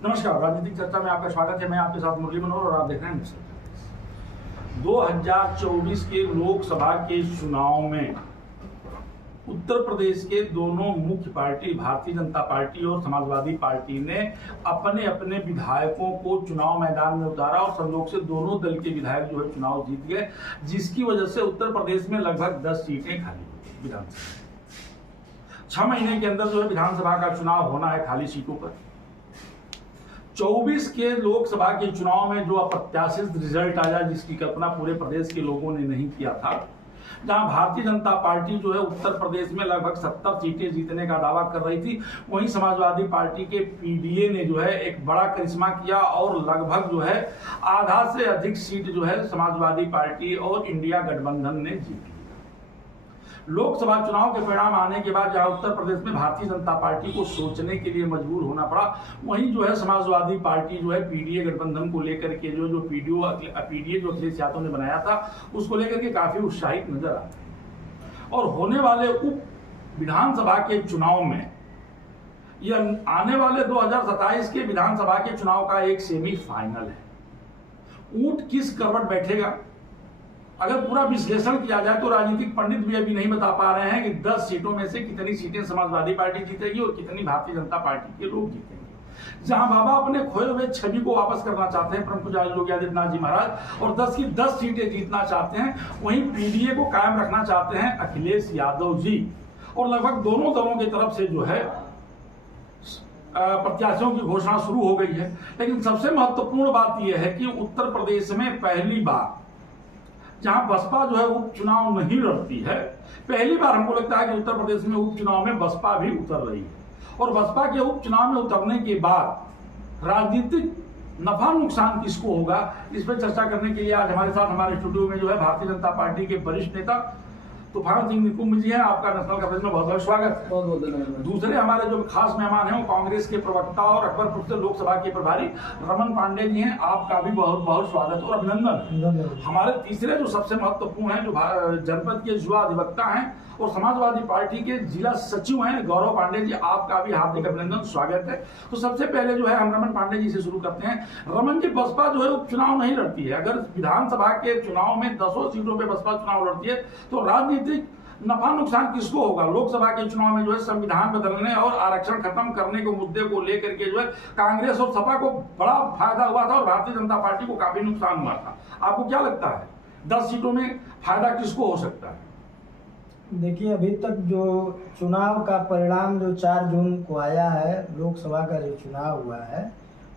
नमस्कार, राजनीतिक चर्चा में आपका स्वागत है। मैं आपके साथ मुरली मनोहर और आप देख रहे हैं 2024 के लोकसभा के चुनाव में उत्तर प्रदेश के दोनों मुख्य पार्टी भारतीय जनता पार्टी और समाजवादी पार्टी ने अपने अपने विधायकों को चुनाव मैदान में उतारा और संयोग से दोनों दल के विधायक जो है चुनाव जीत गए, जिसकी वजह से उत्तर प्रदेश में लगभग 10 सीटें खाली हुई विधानसभा। 6 महीने के अंदर जो है विधानसभा का चुनाव होना है खाली सीटों पर। 24 के लोकसभा के चुनाव में जो अप्रत्याशित रिजल्ट आया, जिसकी कल्पना पूरे प्रदेश के लोगों ने नहीं किया था, जहां भारतीय जनता पार्टी जो है उत्तर प्रदेश में लगभग 70 सीटें जीतने का दावा कर रही थी, वहीं समाजवादी पार्टी के पीडीए ने जो है एक बड़ा करिश्मा किया और लगभग जो है आधा से अधिक सीट जो है समाजवादी पार्टी और इंडिया गठबंधन ने जीत ली। लोकसभा चुनाव के परिणाम आने के बाद जहां उत्तर प्रदेश में भारतीय जनता पार्टी को सोचने के लिए मजबूर होना पड़ा, वहीं जो है समाजवादी पार्टी जो है पीडीए गठबंधन को लेकर के जो पीडीए जो अखिलेश यादव ने बनाया था उसको लेकर के काफी उत्साहित नजर आते हैं। और होने वाले उप विधानसभा के चुनाव में यह आने वाले 2027 के विधानसभा के चुनाव का एक सेमीफाइनल है। ऊंट किस करवट बैठेगा, अगर पूरा विश्लेषण किया जाए तो राजनीतिक पंडित भी अभी नहीं बता पा रहे हैं कि 10 सीटों में से कितनी सीटें समाजवादी पार्टी जीतेगी और कितनी भारतीय जनता पार्टी के लोग जीतेंगे। जहां बाबा अपने खोए हुए छवि को वापस करना चाहते हैं प्रमुख योगी आदित्यनाथ जी महाराज और 10 की 10 सीटें जीतना चाहते हैं, वहीं पीडीए को कायम रखना चाहते हैं अखिलेश यादव जी। और लगभग दोनों दलों की तरफ से जो है प्रत्याशियों की घोषणा शुरू हो गई है। लेकिन सबसे महत्वपूर्ण बात यह है कि उत्तर प्रदेश में पहली बार जहां बसपा जो है उपचुनाव नहीं लड़ती है, पहली बार हमको लगता है कि उत्तर प्रदेश में उपचुनाव में बसपा भी उतर रही है। और बसपा के उपचुनाव में उतरने के बाद राजनीतिक नफा नुकसान किसको होगा, इस पर चर्चा करने के लिए आज हमारे साथ हमारे स्टूडियो में जो है भारतीय जनता पार्टी के वरिष्ठ नेता तूफान सिंह निकुंभ जी हैं। आपका नेशनल कवरेज में बहुत बहुत स्वागत। बहुत बहुत धन्यवाद। दूसरे हमारे जो खास मेहमान हैं वो कांग्रेस के प्रवक्ता और अकबरपुर से लोकसभा के प्रभारी रमन पांडे जी हैं। आपका भी बहुत बहुत स्वागत और अभिनंदन। हमारे तीसरे जो सबसे महत्वपूर्ण हैं, जो जनपद के युवा अधिवक्ता हैं और समाजवादी पार्टी के जिला सचिव हैं गौरव पांडे जी, आपका भी हार्दिक अभिनंदन स्वागत है। तो सबसे पहले जो है हम रमन पांडे जी से शुरू करते हैं। रमन जी, बसपा जो है उपचुनाव नहीं लड़ती है। अगर विधानसभा के चुनाव में 10 सीटों पे बसपा चुनाव लड़ती है तो राजनीतिक नफा नुकसान किसको होगा? लोकसभा के चुनाव में जो है संविधान बदलने और आरक्षण खत्म करने के मुद्दे को लेकर के जो है कांग्रेस और सपा को बड़ा फायदा हुआ था और भारतीय जनता पार्टी को काफी नुकसान हुआ था। आपको क्या लगता है 10 सीटों में फायदा किसको हो सकता है? देखिए, अभी तक जो चुनाव का परिणाम जो 4 जून को आया है, लोकसभा का जो चुनाव हुआ है,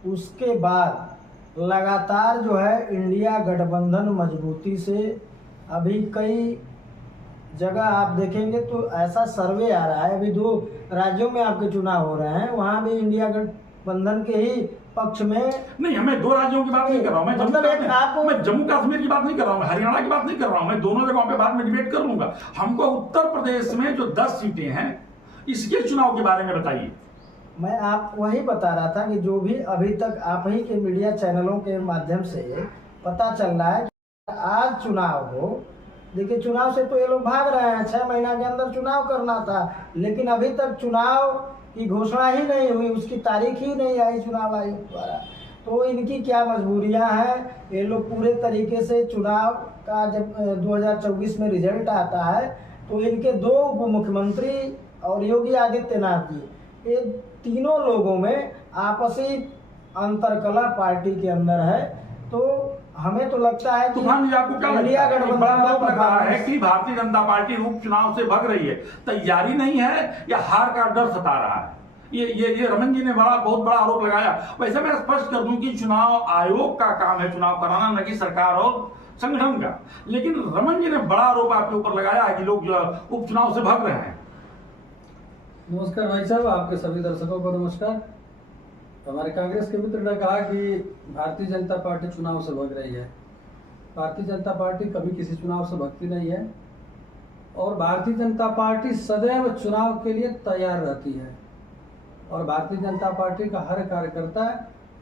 उसके बाद लगातार जो है इंडिया गठबंधन मजबूती से, अभी कई जगह आप देखेंगे तो ऐसा सर्वे आ रहा है, अभी 2 राज्यों में आपके चुनाव हो रहे हैं, वहाँ भी इंडिया गठबंधन के ही पक्ष में नहीं। मैं 2 राज्यों की बात नहीं कर रहा हूँ, मैं मतलब जम्मू कश्मीर की बात नहीं कर रहा हूँ, हरियाणा की बात नहीं कर रहा हूँ, मैं दोनों जगहों पे बाद में डिबेट कर लूंगा। हमको उत्तर प्रदेश में जो 10 सीटें हैं इसके चुनाव के बारे में बताइए। मैं आप वही बता रहा था कि जो भी अभी तक आप ही के मीडिया चैनलों के माध्यम से पता चल रहा है कि आज चुनाव हो। देखिए, चुनाव से तो ये लोग भाग रहे हैं, 6 महीना के अंदर चुनाव करना था, लेकिन अभी तक चुनाव की घोषणा ही नहीं हुई, उसकी तारीख ही नहीं आई चुनाव आयोग द्वारा। तो इनकी क्या मजबूरियां हैं? ये लोग पूरे तरीके से चुनाव का जब 2024 में रिजल्ट आता है तो इनके 2 उप मुख्यमंत्री और योगी आदित्यनाथ जी, ये तीनों लोगों में आपसी अंतरकलह पार्टी के अंदर है। तो हमें तो लगता है कि तूफान जी, आपको क्या इंडिया गठबंधन लग रहा है कि भारतीय जनता पार्टी उपचुनाव से भाग रही है, तैयारी नहीं है या हार का डर सता रहा है? ये रमन जी ने बहुत बड़ा आरोप लगाया। वैसे मैं स्पष्ट कर दूं कि चुनाव आयोग का काम है चुनाव कराना, न कि सरकार और संगठन का। लेकिन रमन जी ने बड़ा आरोप आपके ऊपर लगाया है कि लोग उपचुनाव से भाग रहे हैं। नमस्कार भाई साहब, आपके सभी दर्शकों को नमस्कार। हमारे कांग्रेस के मित्र ने कहा कि भारतीय जनता पार्टी चुनाव से भाग रही है। भारतीय जनता पार्टी कभी किसी चुनाव से भागती नहीं है और भारतीय जनता पार्टी सदैव चुनाव के लिए तैयार रहती है और भारतीय जनता पार्टी का हर कार्यकर्ता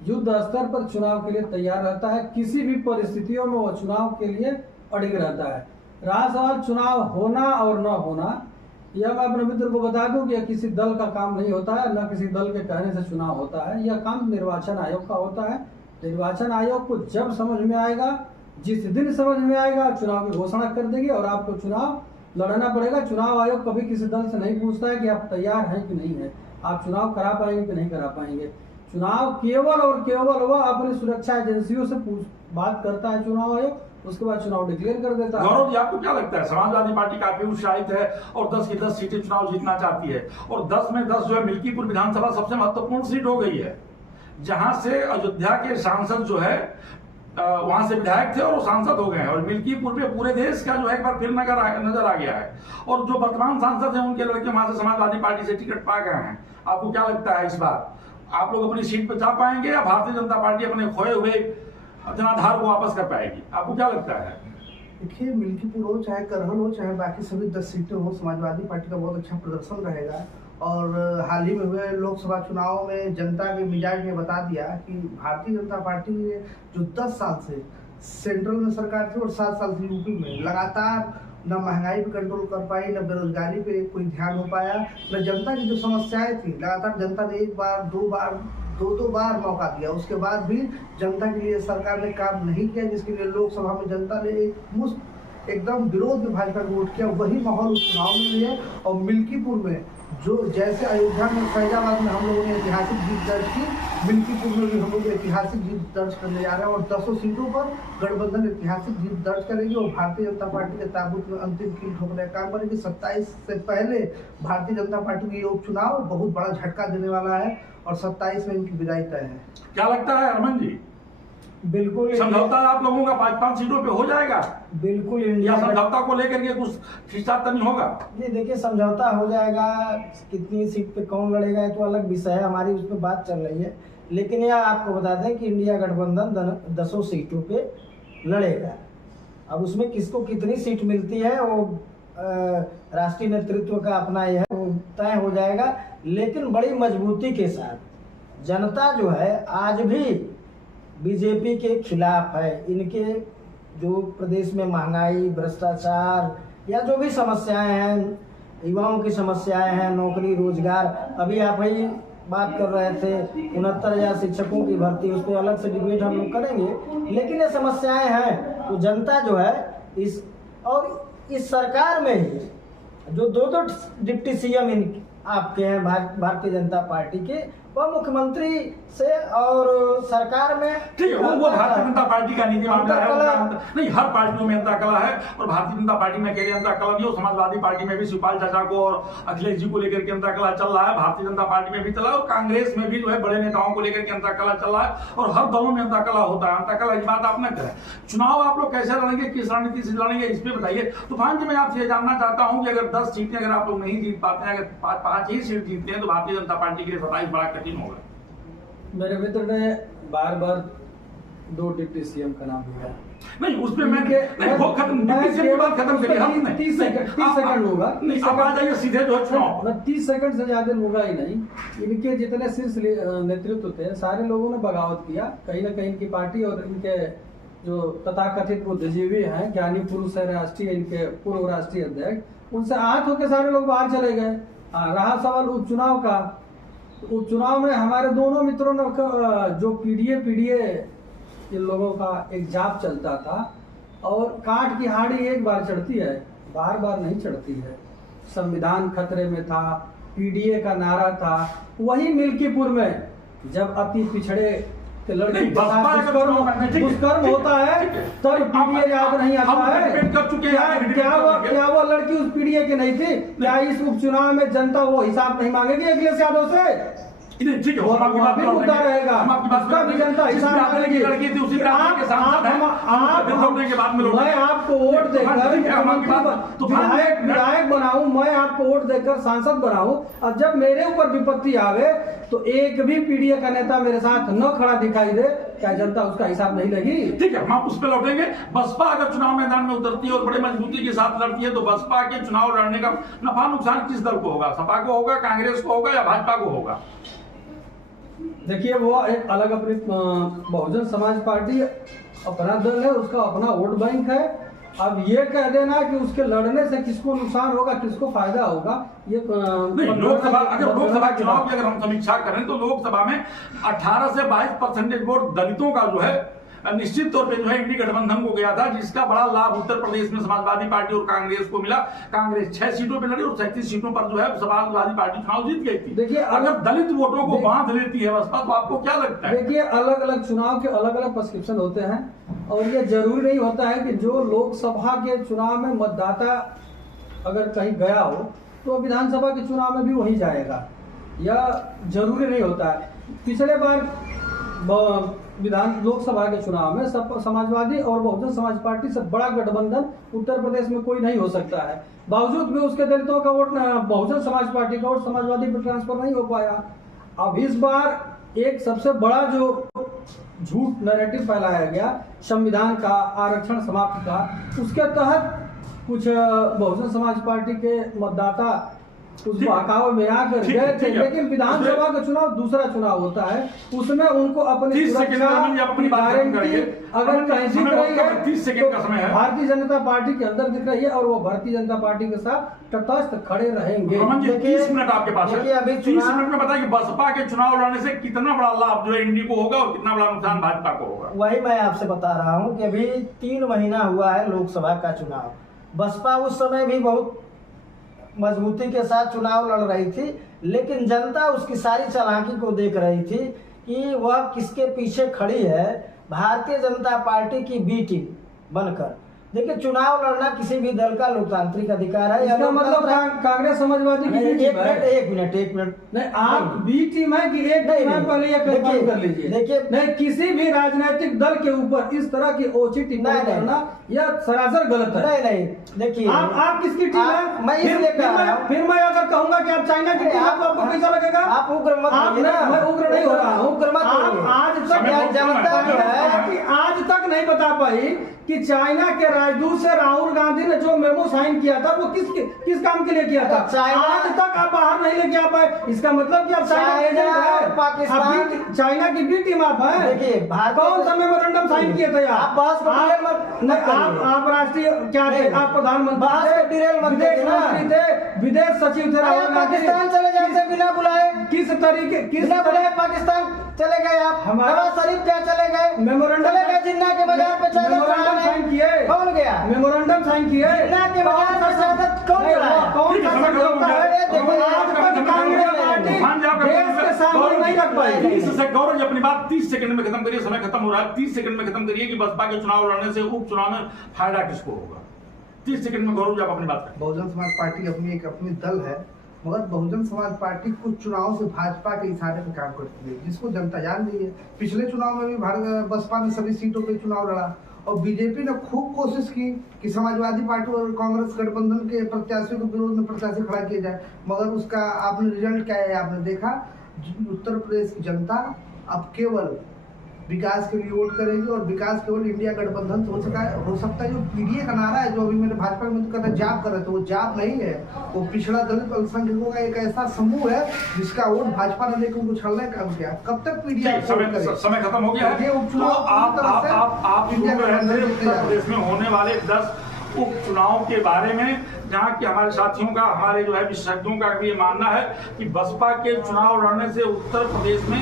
युद्ध स्तर पर चुनाव के लिए तैयार रहता है। किसी भी परिस्थितियों में वो चुनाव के लिए अड़िग रहता है। रहा सवाल चुनाव होना और न होना, यह मैं अपने मित्र को बता दूं कि यह किसी दल का काम नहीं होता है, न किसी दल के कहने से चुनाव होता है। यह काम निर्वाचन आयोग का होता है। निर्वाचन आयोग को जब समझ में आएगा, जिस दिन समझ में आएगा, चुनाव की घोषणा कर देगी और आपको चुनाव लड़ना पड़ेगा। चुनाव आयोग कभी किसी दल से नहीं पूछता है कि आप तैयार हैं कि नहीं है, आप चुनाव करा पाएंगे कि नहीं करा पाएंगे। चुनाव केवल और केवल वह अपनी सुरक्षा एजेंसियों से बात करता है चुनाव आयोग, उसके बाद चुनाव डिक्लेयर कर देता है। गौरव जी, आपको क्या लगता है, समाजवादी पार्टी काफी उत्साहित है और 10 की 10 सीटें चुनाव जीतना चाहती है और 10 में 10 जो है मिल्कीपुर विधानसभा सबसे महत्वपूर्ण सीट हो गई है, जहां से अयोध्या के सांसद जो है वहां से विधायक थे और वो सांसद हो गए हैं और मिल्कीपुर पे पूरे देश का जो है एक बार फिर नजर आ गया है और जो वर्तमान सांसद हैं उनके लड़के वहां से समाजवादी पार्टी से टिकट पा गए हैं। आपको क्या लगता है, इस बार आप लोग अपनी सीट पर जा पाएंगे या भारतीय जनता पार्टी अपने खोए हुए जनाधार को वापस कर पाएगी? आपको क्या लगता है? देखिए, मिल्कीपुर हो चाहे करहल हो चाहे बाकी सभी 10 सीटें हो, समाजवादी पार्टी का बहुत अच्छा प्रदर्शन रहेगा। और हाल ही में हुए लोकसभा चुनाव में जनता के मिजाज ने बता दिया कि भारतीय जनता पार्टी ने जो 10 साल से सेंट्रल में सरकार थी और 7 साल से यूपी में लगातार न महंगाई पे कंट्रोल कर पाई, न बेरोजगारी पे कोई ध्यान हो पाया, न जनता की जो समस्याएं थी लगातार जनता ने एक बार दो बार मौका दिया, उसके बाद भी जनता के लिए सरकार ने काम नहीं किया, जिसके लिए लोकसभा में जनता ने एकदम विरोध में भाजपा को वोट किया। वही माहौल उस चुनाव में भी है और मिल्कीपुर में जो जैसे अयोध्या में फैजाबाद में हम लोगों ने ऐतिहासिक जीत दर्ज की, मिल्कीपुर में भी हम लोग ऐतिहासिक जीत दर्ज करने जा रहे हैं और 10 सीटों पर गठबंधन ऐतिहासिक जीत दर्ज करेगी और भारतीय जनता पार्टी के ताबूत में अंतिम कील ठोकने का काम करेगी। 27 से पहले भारतीय जनता पार्टी के ये उपचुनाव बहुत बड़ा झटका देने वाला है और 27 में इनकी विदाई तय है। क्या लगता है रमन जी, बिल्कुल समझौता आप लोगों का 5-5 सीटों पे हो जाएगा? बिल्कुल या इंडिया समझौता को लेकर के कुछ खींचातानी होगा? जी देखिए, समझौता हो जाएगा, कितनी सीट पे कौन लड़ेगा ये तो अलग विषय है, हमारी उस पर बात चल रही है। लेकिन यह आपको बता दें कि इंडिया गठबंधन 10 सीटों पे लड़ेगा। अब उसमें किसको कितनी सीट मिलती है वो राष्ट्रीय नेतृत्व का अपना यह वो तय हो जाएगा। लेकिन बड़ी मजबूती के साथ जनता जो है आज भी बीजेपी के खिलाफ है। इनके जो प्रदेश में महंगाई, भ्रष्टाचार या जो भी समस्याएं हैं, युवाओं की समस्याएं हैं, नौकरी रोजगार, अभी आप ही बात कर रहे थे 69,000 शिक्षकों की भर्ती, उस पर अलग से डिबेट हम लोग करेंगे। लेकिन ये समस्याएं हैं तो जनता जो है इस सरकार में ही जो दो डिप्टी सीएम आपके हैं भारतीय जनता पार्टी के, वह मुख्यमंत्री से और सरकार में ठीक है, वो भारतीय जनता पार्टी का नीति मामला है। नहीं, हर पार्टियों में अंतर कला है और भारतीय जनता पार्टी में अकेले अंतर कला नहीं हो, समाजवादी पार्टी में भी शिवपाल चाचा को और अखिलेश जी को लेकर के अंतर कला चल रहा है, भारतीय जनता पार्टी में भी चला और कांग्रेस में भी जो है बड़े नेताओं को लेकर के अंतर कला चल रहा है और हर दलों में अंतर कला होता है। अंतर कला की बात आप न करें। चुनाव आप लोग कैसे लड़ेंगे, किस रणनीति से लड़ेंगे, इस पे बताइए। तूफान जी, मैं आपसे ये जानना चाहता हूँ कि अगर 10 सीटें अगर आप लोग नहीं जीत पाते हैं, अगर 5 ही सीट जीतते हैं तो भारतीय जनता पार्टी के लिए 27 बड़ा कठिन होगा। मेरे मित्र ने बार 2 डिप्टी सीएम का नाम लिया। नहीं, उस पे मैं नहीं, वो खत्म, डिप्टी सीएम की बात खत्म करिए। हम 30 सेकंड होगा। नहीं, अब आ जाइए सीधे जो है चुनाव। 30 सेकंड से ज्यादा होगा ही नहीं। इनके जितने शीर्ष नेतृत्व थे सारे लोगों ने बगावत किया, कहीं ना कहीं इनकी पार्टी और इनके जो तथाकथित बुद्धिजीवी हैं, ज्ञानी पुरुष है राष्ट्रीय, इनके पूर्व राष्ट्रीय अध्यक्ष, उनसे आहत होकर सारे लोग बाहर चले गए। रहा सवाल उपचुनाव का, उपचुनाव में हमारे दोनों मित्रों ने जो पीडीए इन लोगों का एक जाप चलता था और काट की हाड़ी एक बार चढ़ती है, बार नहीं चढ़ती है। संविधान खतरे में था, पीडीए का नारा था। वही मिल्कीपुर में जब अति पिछड़े के लड़की दुष्कर्म होता है तब पीडीए याद नहीं आता है। क्या वो लड़की उस पीडीए की नहीं थी? क्या इस उपचुनाव में जनता वो हिसाब नहीं मांगेगी अखिलेश यादव से? ठीक है, भी मुद्दा रहेगा, उसका भी जनता हिसाब मांगेगी। मैं आपको वोट देकर विधायक बनाऊं, मैं आपको वोट देकर सांसद बनाऊं और जब मेरे ऊपर विपत्ति आवे तो एक भी पीडीए का नेता मेरे साथ न खड़ा दिखाई दे, क्या जनता उसका हिसाब नहीं लेगी? ठीक है, हम उस पर लौटेंगे। बसपा अगर चुनाव मैदान में उतरती है और बड़े मजबूती के साथ लड़ती है तो बसपा के चुनाव लड़ने का नफा नुकसान किस दल को होगा? सपा को होगा, कांग्रेस को होगा या भाजपा को होगा? देखिए, वो एक अलग अपनी बहुजन समाज पार्टी अपना दल है, उसका अपना वोट बैंक है अब ये कह देना कि उसके लड़ने से किसको नुकसान होगा, किसको फायदा होगा, ये नहीं, लोकसभा चुनाव की अगर हम समीक्षा करें तो लोकसभा में 18 से 22% वोट दलितों का जो है निश्चित तौर पे जो है इंडी गठबंधन को गया था, जिसका बड़ा लाभ उत्तर प्रदेश में समाजवादी पार्टी और कांग्रेस को मिला। कांग्रेस 6 सीटों पे लड़ी और 37 सीटों पर जो है समाजवादी पार्टी चुनाव जीत गई थी। देखिए, अगर दलित वोटों को बांध लेती है बसपा तो आपको क्या लगता है? देखिए, अलग अलग चुनाव के अलग अलग प्रिस्क्रिप्शन होते हैं और ये जरूरी नहीं होता है कि जो लोकसभा के चुनाव में मतदाता अगर कहीं गया हो तो विधानसभा के चुनाव में भी वही जाएगा, यह जरूरी नहीं होता है। पिछले बार लोकसभा के चुनाव में समाजवादी और बहुजन समाज पार्टी से बड़ा गठबंधन उत्तर प्रदेश में कोई नहीं हो सकता है, बावजूद भी उसके दलितों का वोट बहुजन समाज पार्टी का वोट समाजवादी पर ट्रांसफर नहीं हो पाया। अब इस बार एक सबसे बड़ा जो झूठ नैरेटिव फैलाया गया संविधान का, आरक्षण समाप्त का, उसके तहत कुछ बहुजन समाज पार्टी के मतदाता उस बहकावे में आकर गए थे, लेकिन विधानसभा का चुनाव दूसरा चुनाव होता है, उसमें उनको अपनी गारंटी अगर कहीं दिख रही है 30 सेकंड का समय है, भारतीय जनता पार्टी के अंदर दिख रही है और वो भारतीय जनता पार्टी के साथ तटस्थ खड़े रहेंगे। 30 मिनट आपके पास है, अभी 30 मिनट में बताइए कि बसपा के चुनाव लड़ने से कितना बड़ा लाभ जो है इंडी को होगा और कितना बड़ा नुकसान भाजपा को होगा। वही मैं आपसे बता रहा हूँ कि अभी 3 महीना हुआ है लोकसभा का चुनाव, बसपा उस समय भी बहुत मजबूती के साथ चुनाव लड़ रही थी, लेकिन जनता उसकी सारी चालाकी को देख रही थी कि वह किसके पीछे खड़ी है, भारतीय जनता पार्टी की बी टीम बनकर। देखिए, चुनाव लड़ना किसी भी दल का लोकतांत्रिक अधिकार है। इसका मतलब कांग्रेस समाजवादी की बी टीम है। एक मिनट नहीं, आप बी टीम है कि एक टीम है, पहले ये कंफर्म कर लीजिए। देखिए, नहीं, किसी भी राजनीतिक दल के ऊपर इस तरह की ओछी टिप्पणी करना यह सरासर गलत है। नहीं, देखिए, आप किसकी टीम है? मैं इसलिए कह रहा हूं, फिर मैं अगर कहूंगा कि आप चाइना की टीम है तो आपको कैसा लगेगा? आप उग्र मत होइए ना। मैं उग्र नहीं हो रहा हूँ। उग्र मत होइए। आज तक जनता जो है कि आज तक नहीं बता पाई कि चाइना के राजदूत से राहुल गांधी ने जो मेमो साइन किया था वो किस काम के लिए किया था? आज तक आप बाहर नहीं लेके आ पाए। इसका मतलब कि आप चाइना की बी टीम आप है। देखिए, कौन सा मेमोरेंडम साइन किए थे आप? आप राष्ट्रीय क्या थे? आप प्रधानमंत्री थे, विदेश सचिव थे राहुल गांधी। पाकिस्तान चले जाए बिना बुलाए, किस तरीके बिना बुलाए पाकिस्तान चले गए आप? हमारा शरीफ क्या चले गए? मेमोरेंडम चले गए जिन्ना के बाजार पे मेमोरेंडम साइन किए। कौन गया? मेमोरेंडम साइन किए। जिन्ना के बाजार पे चादर कौन चलाया? कौन सा समझौता है? आज तक कांग्रेस पार्टी देश के सामने नहीं रख पाई। 30 से गौरव जी अपनी बात 30 सेकंड में खत्म करिए, समय खत्म हो रहा है। 30 सेकंड में खत्म करिए कि बसपा के चुनाव लड़ने से उपचुनाव में फायदा किसको होगा। 30 सेकंड में गौरव जी आप अपनी बात करें। बहुजन समाज पार्टी अपनी दल है, मगर बहुजन समाज पार्टी कुछ चुनाव से भाजपा के इशारे पर काम करती है, जिसको जनता जान रही है। पिछले चुनाव में भी बसपा ने सभी सीटों पे चुनाव लड़ा और बीजेपी ने खूब कोशिश की कि समाजवादी पार्टी और कांग्रेस गठबंधन के प्रत्याशियों के विरोध में प्रत्याशी खड़ा किया जाए, मगर उसका आपने रिजल्ट क्या है? आपने देखा उत्तर प्रदेश की जनता अब केवल विकास के लिए वोट करेगी और विकास केवल इंडिया गठबंधन से हो सकता है। जो पीडीए का नारा है, जो अभी मैंने भाजपा में कहता है जाप कर रहे थे, वो जाप नहीं है, वो पिछड़ा दलित अल्पसंख्यकों का एक ऐसा समूह है जिसका वोट भाजपा ने लेकर उनको छलने का काम किया। कब तक पीडीए समय खत्म हो गया है। आप उत्तर प्रदेश में होने वाले 10 उपचुनाव के बारे में, जहाँ की हमारे साथियों का, हमारे जो है विशेषज्ञों का भी ये मानना है कि बसपा के चुनाव लड़ने से उत्तर प्रदेश में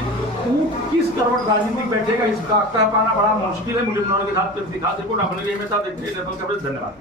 ऊंट किस करवट राजनीति बैठेगा, इसका कह पाना बड़ा मुश्किल है। मुझे के साथ दिखा देखो अपने लिए धन्यवाद।